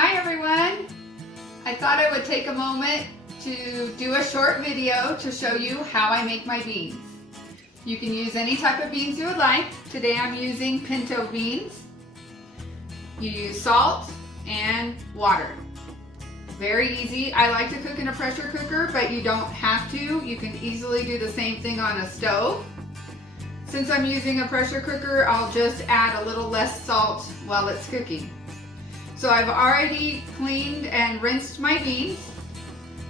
Hi everyone! I thought I would take a moment to do a short video to show you how I make my beans. You can use any type of beans you would like. Today I'm using pinto beans. You use salt and water. Very easy. I like to cook in a pressure cooker, but you don't have to. You can easily do the same thing on a stove. Since I'm using a pressure cooker, I'll just add a little less salt while it's cooking. So I've already cleaned and rinsed my beans,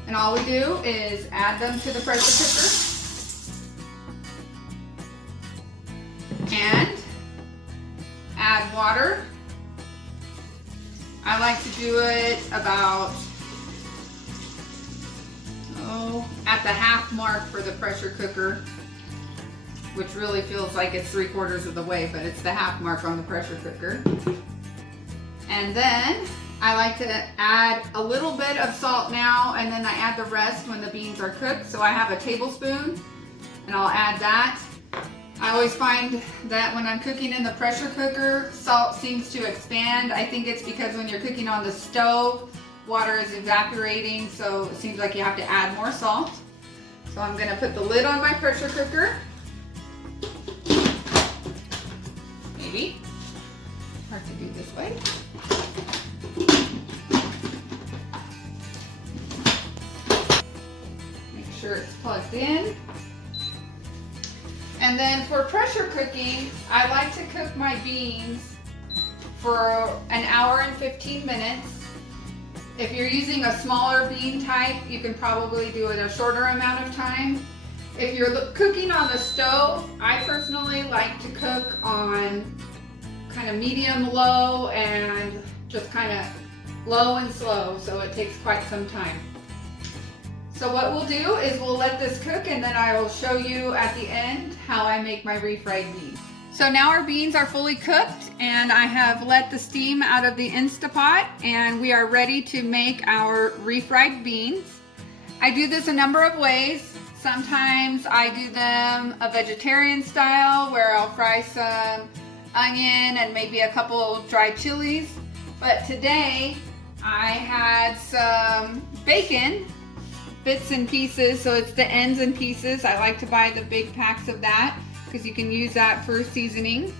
and all we do is add them to the pressure cooker and add water. I like to do it about at the half mark for the pressure cooker, which really feels like it's 3/4 of the way, but it's the half mark on the pressure cooker. And then I like to add a little bit of salt now, and then I add the rest when the beans are cooked. So I have a tablespoon, and I'll add that. I always find that when I'm cooking in the pressure cooker, salt seems to expand. I think it's because when you're cooking on the stove, water is evaporating, so it seems like you have to add more salt. So I'm gonna put the lid on my pressure cooker. Maybe. Hard to do this way. Make sure it's plugged in. And then for pressure cooking, I like to cook my beans for an hour and 15 minutes. If you're using a smaller bean type, you can probably do it a shorter amount of time. If you're cooking on the stove, I personally like to cook on kind of medium low and just kind of low and slow, so it takes quite some time. So what we'll do is we'll let this cook, and then I will show you at the end how I make my refried beans. So now our beans are fully cooked, and I have let the steam out of the Instapot, and we are ready to make our refried beans. I do this a number of ways. Sometimes I do them a vegetarian style, where I'll fry some onion and maybe a couple dried chilies. But today I had some bacon, bits and pieces, so it's the ends and pieces. I like to buy the big packs of that because you can use that for seasoning.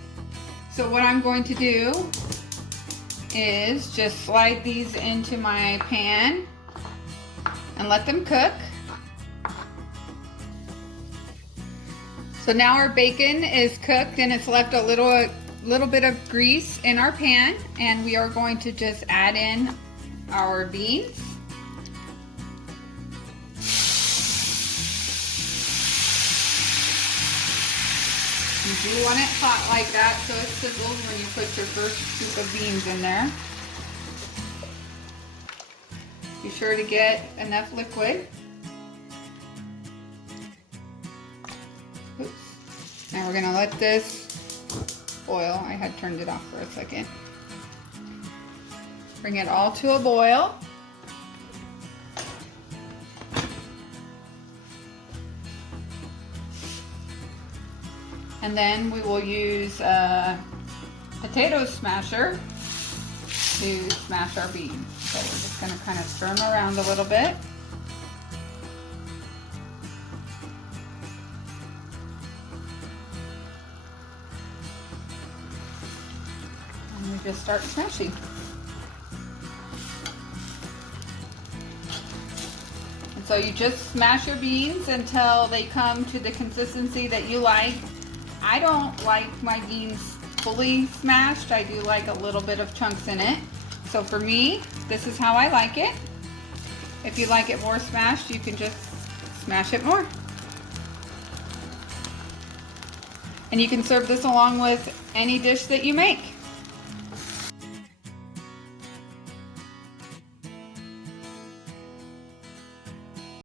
So what I'm going to do is just slide these into my pan and let them cook. So now our bacon is cooked, and it's left a little bit of grease in our pan, and we are going to just add in our beans. You do want it hot like that so it sizzles when you put your first scoop of beans in there. Be sure to get enough liquid. Oops. Now we're going to let this boil. I had turned it off for a second. Bring it all to a boil. And then we will use a potato smasher to smash our beans. So we're just going to kind of stir them around a little bit. And we just start smashing. And so you just smash your beans until they come to the consistency that you like. I don't like my beans fully smashed. I do like a little bit of chunks in it. So for me, this is how I like it. If you like it more smashed, you can just smash it more. And you can serve this along with any dish that you make.